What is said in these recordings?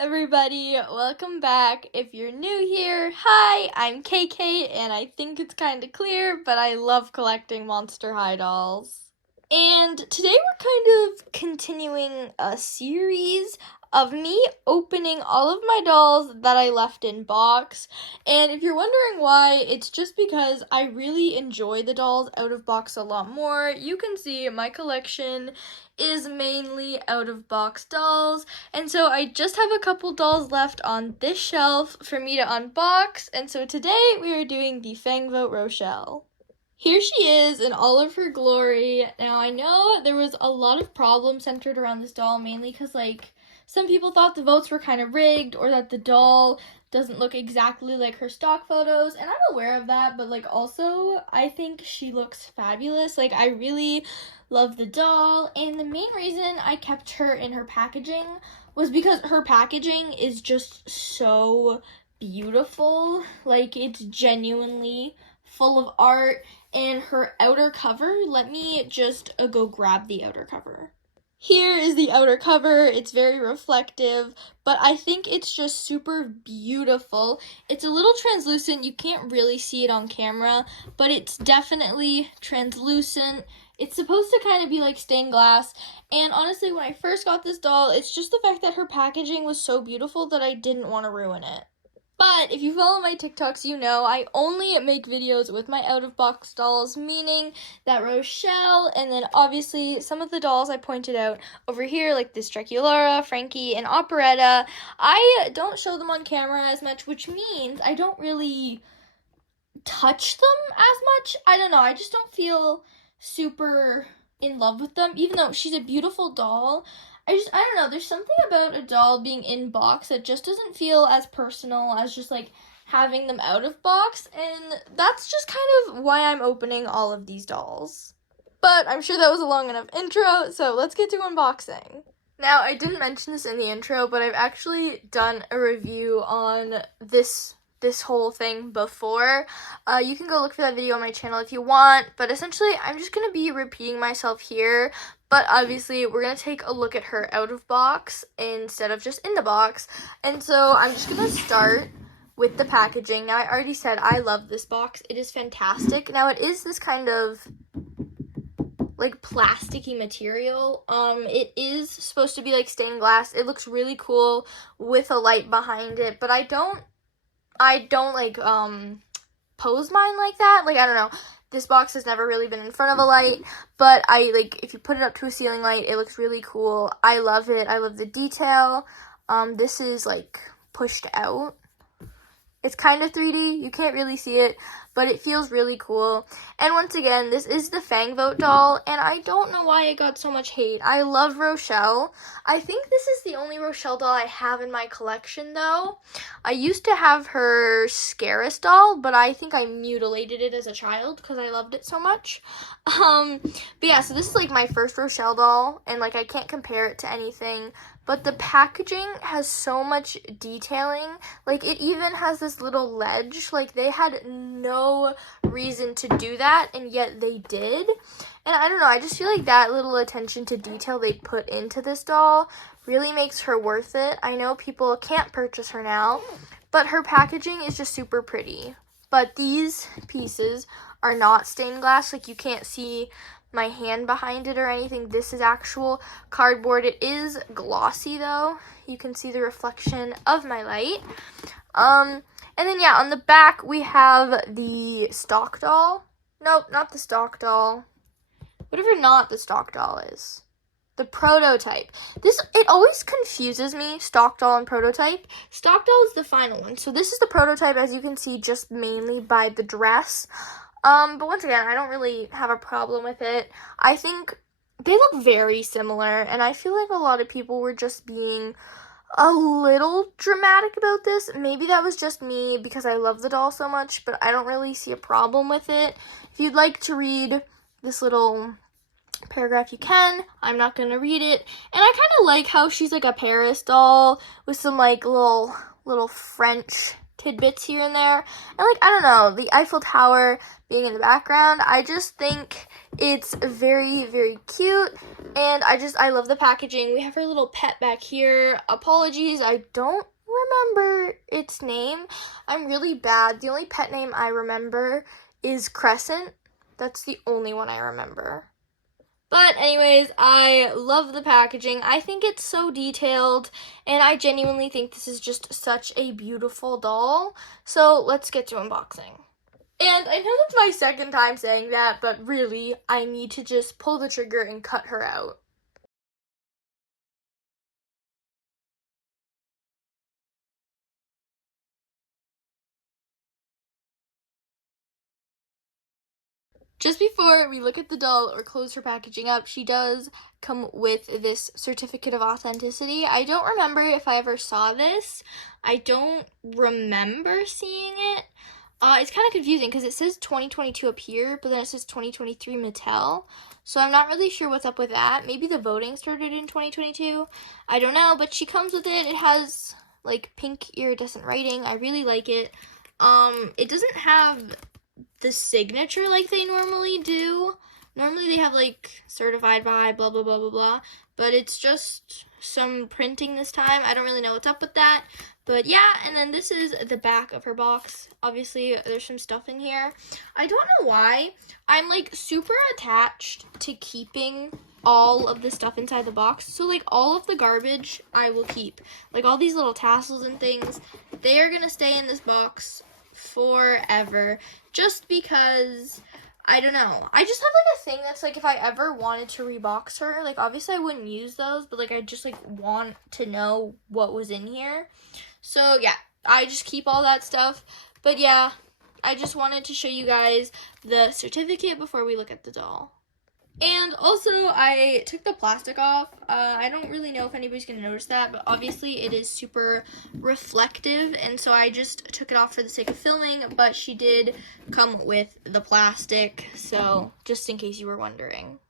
everybody, welcome back. If you're new here, hi, I'm KK, and I think it's kind of clear, but I love collecting Monster High dolls. And today we're kind of continuing a series of me opening all of my dolls that I left in box. And if you're wondering why, it's just because I really enjoy the dolls out of box a lot more. You can see my collection is mainly out of box dolls, and so I just have a couple dolls left on this shelf for me to unbox. And so today we are doing the FANG vote Rochelle. Here she is in all of her glory. Now, I know there was a lot of problems centered around this doll, mainly because, some people thought the votes were kind of rigged or that the doll doesn't look exactly like her stock photos, and I'm aware of that, but, also, I think she looks fabulous. I really love the doll, and the main reason I kept her in her packaging was because her packaging is just so beautiful. It's genuinely full of art. And her outer cover, let me just go grab the outer cover. Here is the outer cover. It's very reflective, but I think it's just super beautiful. It's a little translucent. You can't really see it on camera, but it's definitely translucent. It's supposed to kind of be like stained glass, and honestly, when I first got this doll, it's just the fact that her packaging was so beautiful that I didn't want to ruin it. But if you follow my TikToks, you know I only make videos with my out-of-box dolls, meaning that Rochelle, and then obviously some of the dolls I pointed out over here, like this Draculaura, Frankie, and Operetta, I don't show them on camera as much, which means I don't really touch them as much. I don't know, I just don't feel super in love with them, even though she's a beautiful doll. I don't know, there's something about a doll being in box that just doesn't feel as personal as just having them out of box, and that's just kind of why I'm opening all of these dolls. But I'm sure that was a long enough intro, so let's get to unboxing. Now, I didn't mention this in the intro, but I've actually done a review on this whole thing before. You can go look for that video on my channel if you want, but essentially I'm just going to be repeating myself here, but obviously we're going to take a look at her out of box instead of just in the box. And so I'm just going to start with the packaging. Now, I already said I love this box. It is fantastic. Now, it is this kind of plasticky material. It is supposed to be stained glass. It looks really cool with a light behind it, but I don't pose mine like that. I don't know. This box has never really been in front of a light, but if you put it up to a ceiling light, it looks really cool. I love it. I love the detail. This is pushed out. It's kind of 3D. You can't really see it, but it feels really cool. And once again, this is the FANG vote doll, and I don't know why it got so much hate. I love Rochelle. I think this is the only Rochelle doll I have in my collection, though. I used to have her Scarus doll, but I think I mutilated it as a child because I loved it so much. But yeah, so this is my first Rochelle doll, and I can't compare it to anything. But the packaging has so much detailing. It even has this little ledge. They had no reason to do that, and yet they did. And I don't know, I just feel that little attention to detail they put into this doll really makes her worth it. I know people can't purchase her now, but her packaging is just super pretty. But these pieces are not stained glass. You can't see my hand behind it or anything. This is actual cardboard. It is glossy though. You can see the reflection of my light. And then yeah, on the back we have the stock doll. Nope, not the stock doll. Whatever not the stock doll is. The prototype. It always confuses me, stock doll and prototype. Stock doll is the final one. So this is the prototype, as you can see, just mainly by the dress. But once again, I don't really have a problem with it. I think they look very similar, and I feel a lot of people were just being a little dramatic about this. Maybe that was just me because I love the doll so much, but I don't really see a problem with it. If you'd like to read this little paragraph, you can. I'm not going to read it. And I kind of like how she's a Paris doll with some little French tidbits here and there. And like, I don't know, the Eiffel Tower being in the background, I just think it's very, very cute. And I love the packaging. We have her little pet back here. Apologies, I don't remember its name. I'm really bad. The only pet name I remember is Crescent. That's the only one I remember. But anyways, I love the packaging. I think it's so detailed, and I genuinely think this is just such a beautiful doll. So let's get to unboxing. And I know that's my second time saying that, but really, I need to just pull the trigger and cut her out. Just before we look at the doll or close her packaging up, she does come with this certificate of authenticity. I don't remember if I ever saw this. I don't remember seeing it. It's kind of confusing because it says 2022 up here, but then it says 2023 Mattel. So I'm not really sure what's up with that. Maybe the voting started in 2022. I don't know, but she comes with it. It has like pink iridescent writing. I really like it. It doesn't have the signature like they normally do. Normally they have like certified by blah blah blah blah blah, but it's just some printing this time. I don't really know what's up with that, but yeah. And then this is the back of her box. Obviously there's some stuff in here. I don't know why I'm like super attached to keeping all of the stuff inside the box. So like all of the garbage I will keep, like all these little tassels and things, they are gonna stay in this box forever, just because I don't know. I just have like a thing that's like if I ever wanted to rebox her, like obviously I wouldn't use those, but like I just like want to know what was in here. So yeah, I just keep all that stuff. But yeah, I just wanted to show you guys the certificate before we look at the doll. And also, I took the plastic off. I don't really know if anybody's going to notice that, but obviously it is super reflective, and so I just took it off for the sake of filming, but she did come with the plastic, so just in case you were wondering.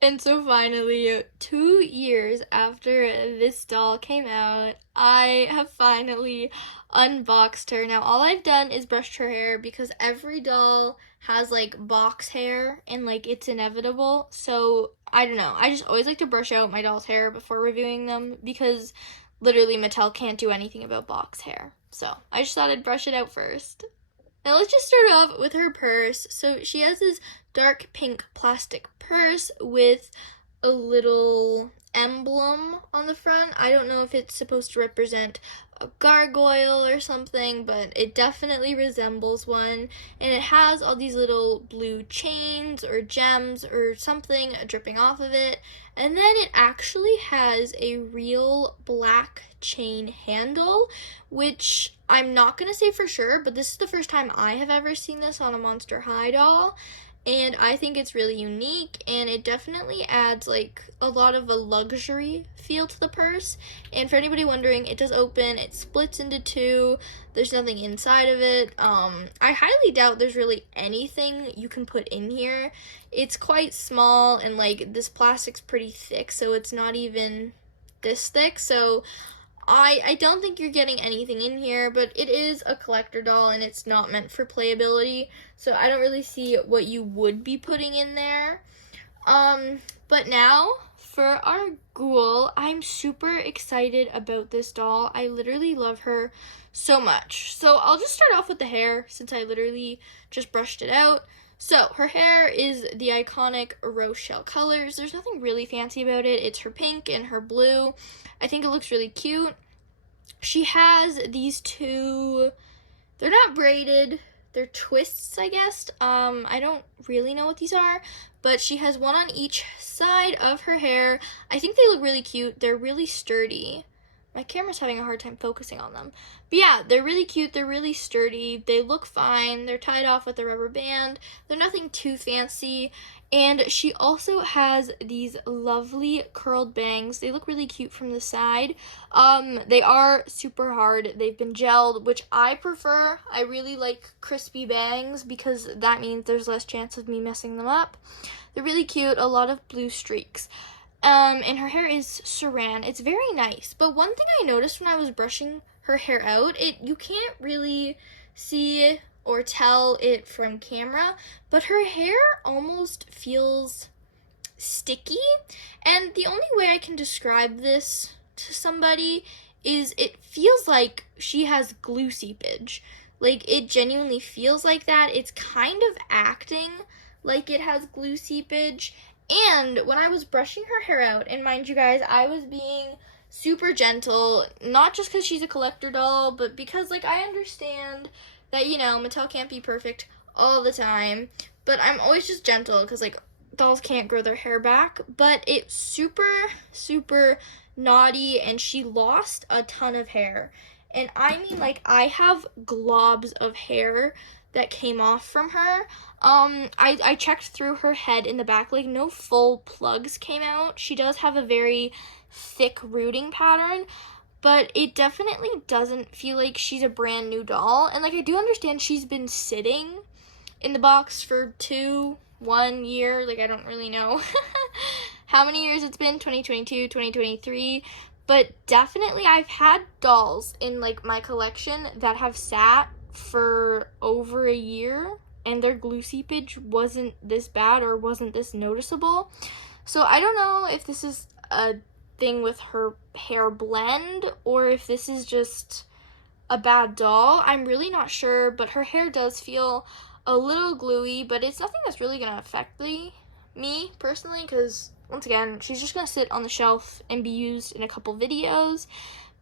And so finally, 2 years after this doll came out, I have finally unboxed her. Now, all I've done is brushed her hair because every doll has like box hair and like it's inevitable. So I don't know. I just always like to brush out my doll's hair before reviewing them because literally Mattel can't do anything about box hair. So I just thought I'd brush it out first. Now let's just start off with her purse. So she has this dark pink plastic purse with a little emblem on the front. I don't know if it's supposed to represent a gargoyle or something, but it definitely resembles one. And it has all these little blue chains or gems or something dripping off of it. And then it actually has a real black chain handle, which I'm not going to say for sure, but this is the first time I have ever seen this on a Monster High doll. And I think it's really unique, and it definitely adds like a lot of a luxury feel to the purse. And for anybody wondering, it does open, it splits into two, there's nothing inside of it. I highly doubt there's really anything you can put in here. It's quite small, and like this plastic's pretty thick, so it's not even this thick, so I don't think you're getting anything in here, but it is a collector doll and it's not meant for playability, so I don't really see what you would be putting in there. But now for our ghoul, I'm super excited about this doll. I literally love her so much. So I'll just start off with the hair since I literally just brushed it out. So her hair is the iconic Rochelle colors. There's nothing really fancy about it. It's her pink and her blue. I think it looks really cute. She has these two, they're not braided, they're twists, I guess. I don't really know what these are, but she has one on each side of her hair. I think they look really cute. They're really sturdy. My camera's having a hard time focusing on them. But yeah, they're really cute. They're really sturdy. They look fine. They're tied off with a rubber band. They're nothing too fancy. And she also has these lovely curled bangs. They look really cute from the side. They are super hard. They've been gelled, which I prefer. I really like crispy bangs because that means there's less chance of me messing them up. They're really cute. A lot of blue streaks. And her hair is saran. It's very nice. But one thing I noticed when I was brushing her hair out. You can't really see or tell it from camera, but her hair almost feels sticky. And the only way I can describe this to somebody is it feels like she has glue seepage. Like, it genuinely feels like that. It's kind of acting like it has glue seepage. And when I was brushing her hair out, and mind you guys, I was being super gentle, not just because she's a collector doll, but because, like, I understand that, you know, Mattel can't be perfect all the time, but I'm always just gentle because, like, dolls can't grow their hair back. But it's super naughty, and she lost a ton of hair. And I mean, like, I have globs of hair that came off from her. I checked through her head in the back, like, no full plugs came out. She does have a very thick rooting pattern, but it definitely doesn't feel like she's a brand new doll. And, like, I do understand she's been sitting in the box for 1 year, like, I don't really know how many years it's been, 2022, 2023, but definitely I've had dolls in, like, my collection that have sat for over a year and their glue seepage wasn't this bad or wasn't this noticeable. So I don't know if this is a thing with her hair blend or if this is just a bad doll. I'm really not sure, but her hair does feel a little gluey, but it's nothing that's really going to affect me personally, because once again, she's just going to sit on the shelf and be used in a couple videos.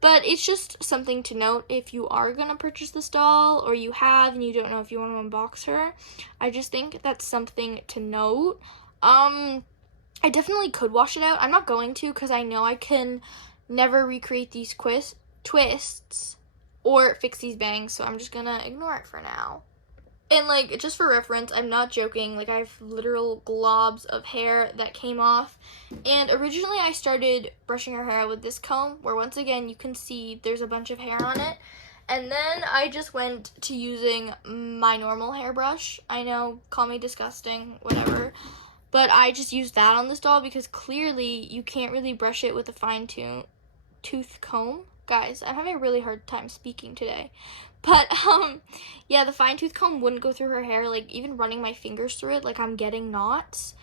But it's just something to note if you are going to purchase this doll, or you have and you don't know if you want to unbox her. I just think that's something to note. I definitely could wash it out. I'm not going to, because I know I can never recreate these twists or fix these bangs, so I'm just going to ignore it for now. And, like, just for reference, I'm not joking, like, I have literal globs of hair that came off. And originally I started brushing her hair out with this comb, where once again you can see there's a bunch of hair on it. And then I just went to using my normal hairbrush. I know, call me disgusting, whatever. But I just used that on this doll because clearly you can't really brush it with a fine-tooth comb. Guys, I'm having a really hard time speaking today. But, yeah, the fine-tooth comb wouldn't go through her hair, like, even running my fingers through it, like, I'm getting knots,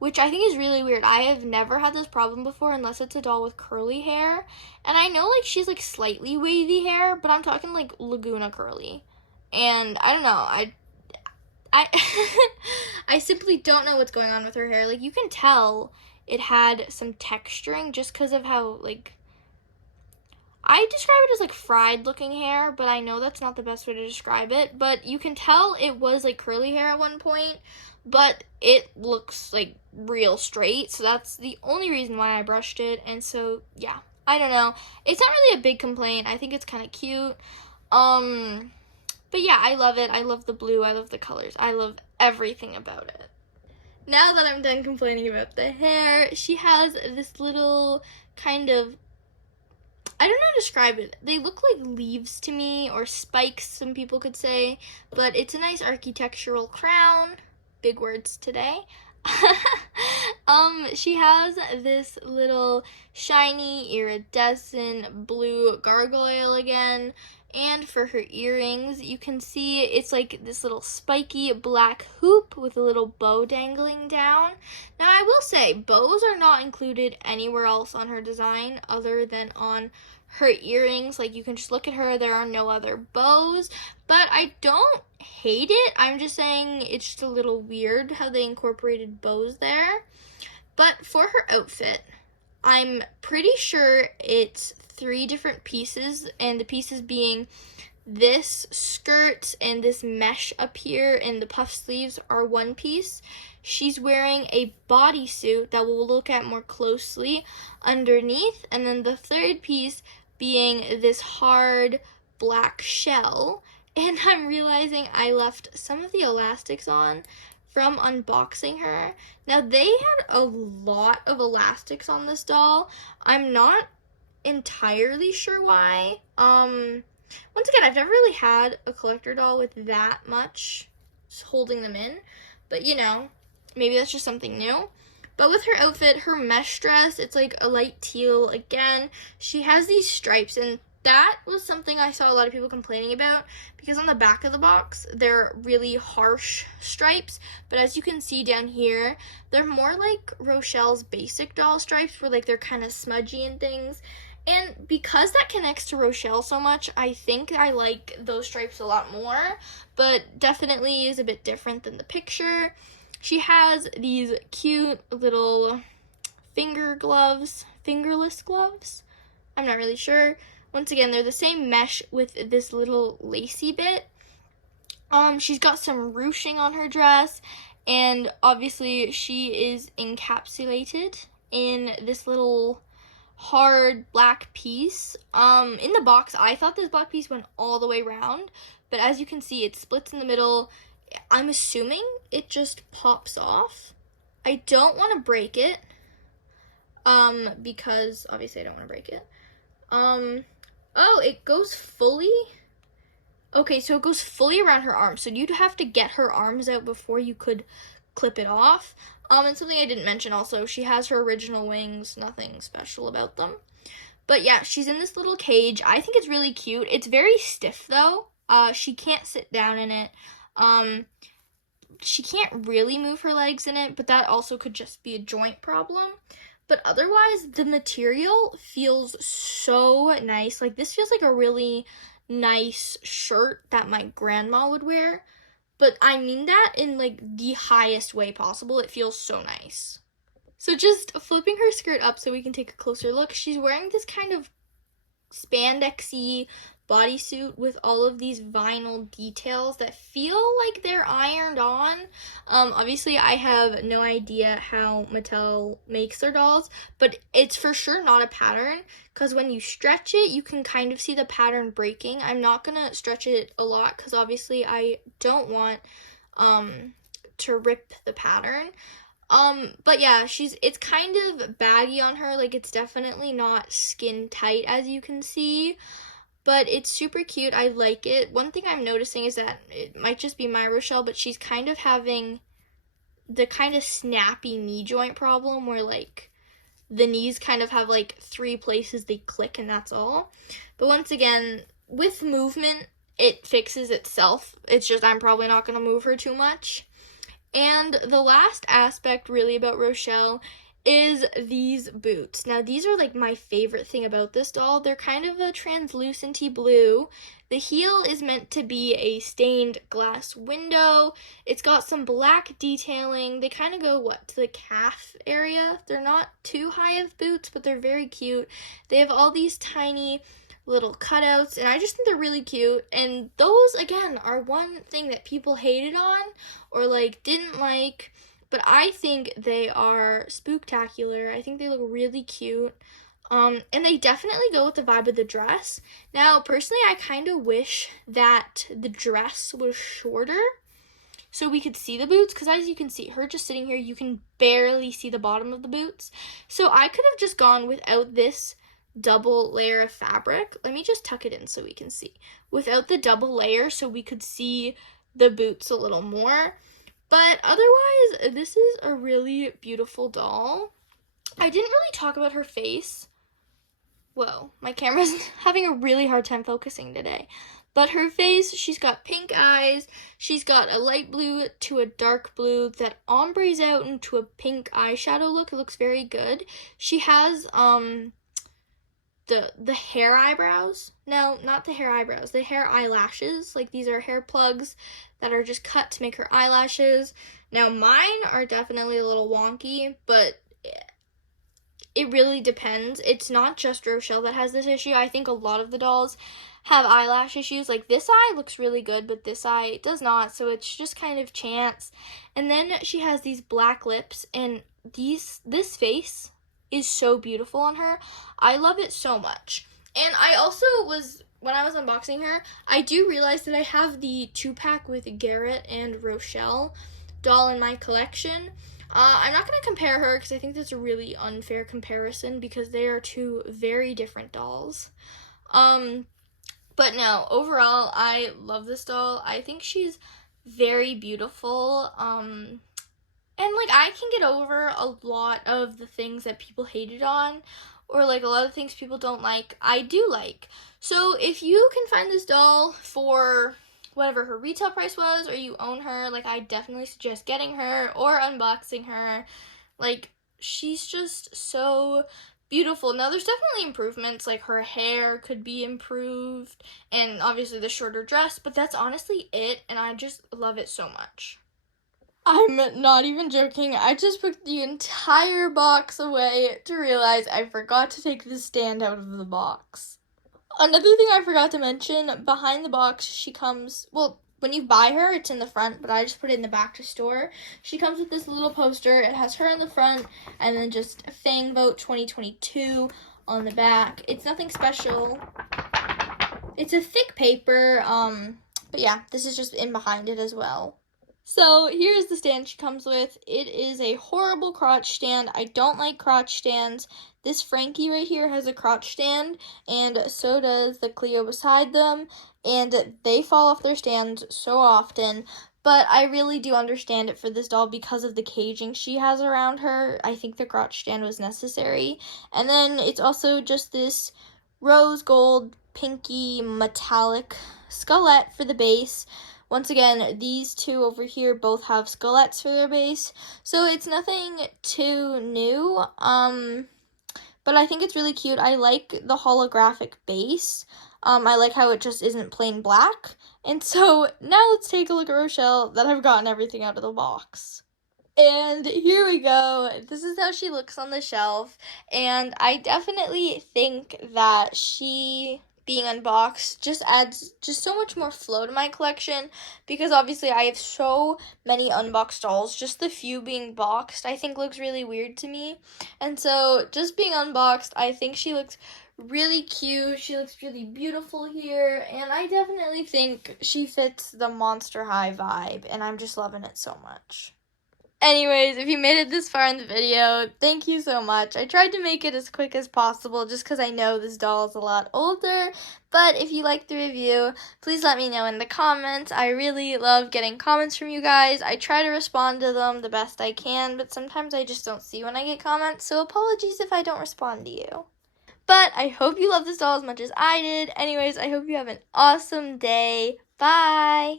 which I think is really weird. I have never had this problem before unless it's a doll with curly hair, and I know, like, she's, like, slightly wavy hair, but I'm talking, like, Laguna curly, and I don't know, I simply don't know what's going on with her hair. Like, you can tell it had some texturing just because of how, like, I describe it as, like, fried looking hair, but I know that's not the best way to describe it. But you can tell it was, like, curly hair at one point, but it looks, like, real straight. So that's the only reason why I brushed it. And so, yeah, I don't know. It's not really a big complaint. I think it's kind of cute. But yeah, I love it. I love the blue. I love the colors. I love everything about it. Now that I'm done complaining about the hair, she has this little kind of, I don't know how to describe it. They look like leaves to me, or spikes, some people could say, but it's a nice architectural crown. Big words today. She has this little shiny, iridescent blue gargoyle again, and for her earrings, you can see it's like this little spiky black hoop with a little bow dangling down. Now, I will say, bows are not included anywhere else on her design other than on her earrings. Like, you can just look at her, there are no other bows, but I don't hate it. I'm just saying it's just a little weird how they incorporated bows there. But for her outfit, I'm pretty sure it's 3 different pieces, and the pieces being this skirt and this mesh up here and the puff sleeves are one piece. She's wearing a bodysuit that we'll look at more closely underneath, and then the third piece being this hard black shell. And I'm realizing I left some of the elastics on from unboxing her. Now, they had a lot of elastics on this doll. I'm not entirely sure why. Once again, I've never really had a collector doll with that much holding them in, but you know, maybe that's just something new. But with her outfit, her mesh dress, it's like a light teal again. She has these stripes, and that was something I saw a lot of people complaining about, because on the back of the box, they're really harsh stripes, but as you can see down here, they're more like Rochelle's basic doll stripes, where like they're kind of smudgy and things. And because that connects to Rochelle so much, I think I like those stripes a lot more, but definitely is a bit different than the picture. She has these cute little fingerless gloves. I'm not really sure. Once again, they're the same mesh with this little lacy bit. She's got some ruching on her dress, and obviously she is encapsulated in this little hard black piece. In the box, I thought this black piece went all the way around, but as you can see, it splits in the middle. I'm assuming it just pops off. I don't want to break it, because obviously I don't want to break it. Oh, it goes fully? Okay, so it goes fully around her arms, so you'd have to get her arms out before you could clip it off. And something I didn't mention also, she has her original wings, nothing special about them. But yeah, she's in this little cage. I think it's really cute. It's very stiff though. She can't sit down in it. She can't really move her legs in it, but that also could just be a joint problem. But otherwise, the material feels so nice. Like, this feels like a really nice shirt that my grandma would wear. But I mean that in, like, the highest way possible. It feels so nice. So just flipping her skirt up so we can take a closer look, she's wearing this kind of spandexy bodysuit with all of these vinyl details that feel like they're ironed on. Obviously I have no idea how Mattel makes their dolls, but it's for sure not a pattern, because when you stretch it, you can kind of see the pattern breaking. I'm not gonna stretch it a lot because obviously I don't want to rip the pattern. But yeah, it's kind of baggy on her. Like, it's definitely not skin tight, as you can see, but it's super cute. I like it. One thing I'm noticing is that it might just be my Rochelle, but she's kind of having the kind of snappy knee joint problem where, like, the knees kind of have, like, 3 places they click and that's all. But once again, with movement, it fixes itself. It's just I'm probably not going to move her too much. And the last aspect really about Rochelle is these boots. Now, these are like my favorite thing about this doll. They're kind of a translucenty blue. The heel is meant to be a stained glass window. It's got some black detailing. They kind of go, to the calf area. They're not too high of boots, but they're very cute. They have all these tiny little cutouts, and I just think they're really cute. And those, again, are one thing that people hated on or like didn't like, but I think they are spooktacular. I think they look really cute, and they definitely go with the vibe of the dress. Now, personally, I kind of wish that the dress was shorter so we could see the boots, because as you can see, her just sitting here, you can barely see the bottom of the boots. So I could have just gone without this double layer of fabric. Let me just tuck it in so we can see. Without the double layer so we could see the boots a little more. But otherwise, this is a really beautiful doll. I didn't really talk about her face. Whoa, my camera's having a really hard time focusing today. But her face, she's got pink eyes, she's got a light blue to a dark blue that ombres out into a pink eyeshadow look. It looks very good. She has, the hair eyebrows. No, not the hair eyebrows, the hair eyelashes. Like, these are hair plugs that are just cut to make her eyelashes. Now, mine are definitely a little wonky, but it really depends. It's not just Rochelle that has this issue. I think a lot of the dolls have eyelash issues. Like, this eye looks really good, but this eye does not, so it's just kind of chance. And then she has these black lips, and this face is so beautiful on her. I love it so much. And I also when I was unboxing her, I do realize that I have the 2-pack with Garrett and Rochelle doll in my collection. I'm not going to compare her because I think that's a really unfair comparison because they are 2 very different dolls. But no, overall, I love this doll. I think she's very beautiful. And, like, I can get over a lot of the things that people hated on or like a lot of things people don't like, I do like. So if you can find this doll for whatever her retail price was, or you own her, like I definitely suggest getting her or unboxing her. Like she's just so beautiful. Now there's definitely improvements, like her hair could be improved and obviously the shorter dress, but that's honestly it, and I just love it so much. I'm not even joking. I just put the entire box away to realize I forgot to take the stand out of the box. Another thing I forgot to mention, behind the box she comes, well, when you buy her, it's in the front, but I just put it in the back to store. She comes with this little poster. It has her in the front, and then just FANG Vote 2022 on the back. It's nothing special. It's a thick paper, but yeah, this is just in behind it as well. So here's the stand she comes with. It is a horrible crotch stand. I don't like crotch stands. This Frankie right here has a crotch stand, and so does the Cleo beside them, and they fall off their stands so often. But I really do understand it for this doll because of the caging she has around her. I think the crotch stand was necessary. And then it's also just this rose gold, pinky, metallic skullet for the base. Once again, these two over here both have skullets for their base, so it's nothing too new, but I think it's really cute. I like the holographic base. I like how it just isn't plain black. And so now let's take a look at Rochelle, that I've gotten everything out of the box. And here we go. This is how she looks on the shelf, and I definitely think that she being unboxed just adds just so much more flow to my collection, because obviously I have so many unboxed dolls. Just the few being boxed I think looks really weird to me, and so just being unboxed, I think she looks really cute. She looks really beautiful here, and I definitely think she fits the Monster High vibe, and I'm just loving it so much. Anyways, if you made it this far in the video, thank you so much. I tried to make it as quick as possible just because I know this doll is a lot older, but if you liked the review, please let me know in the comments. I really love getting comments from you guys. I try to respond to them the best I can, but sometimes I just don't see when I get comments, so apologies if I don't respond to you. But I hope you love this doll as much as I did. Anyways, I hope you have an awesome day. Bye!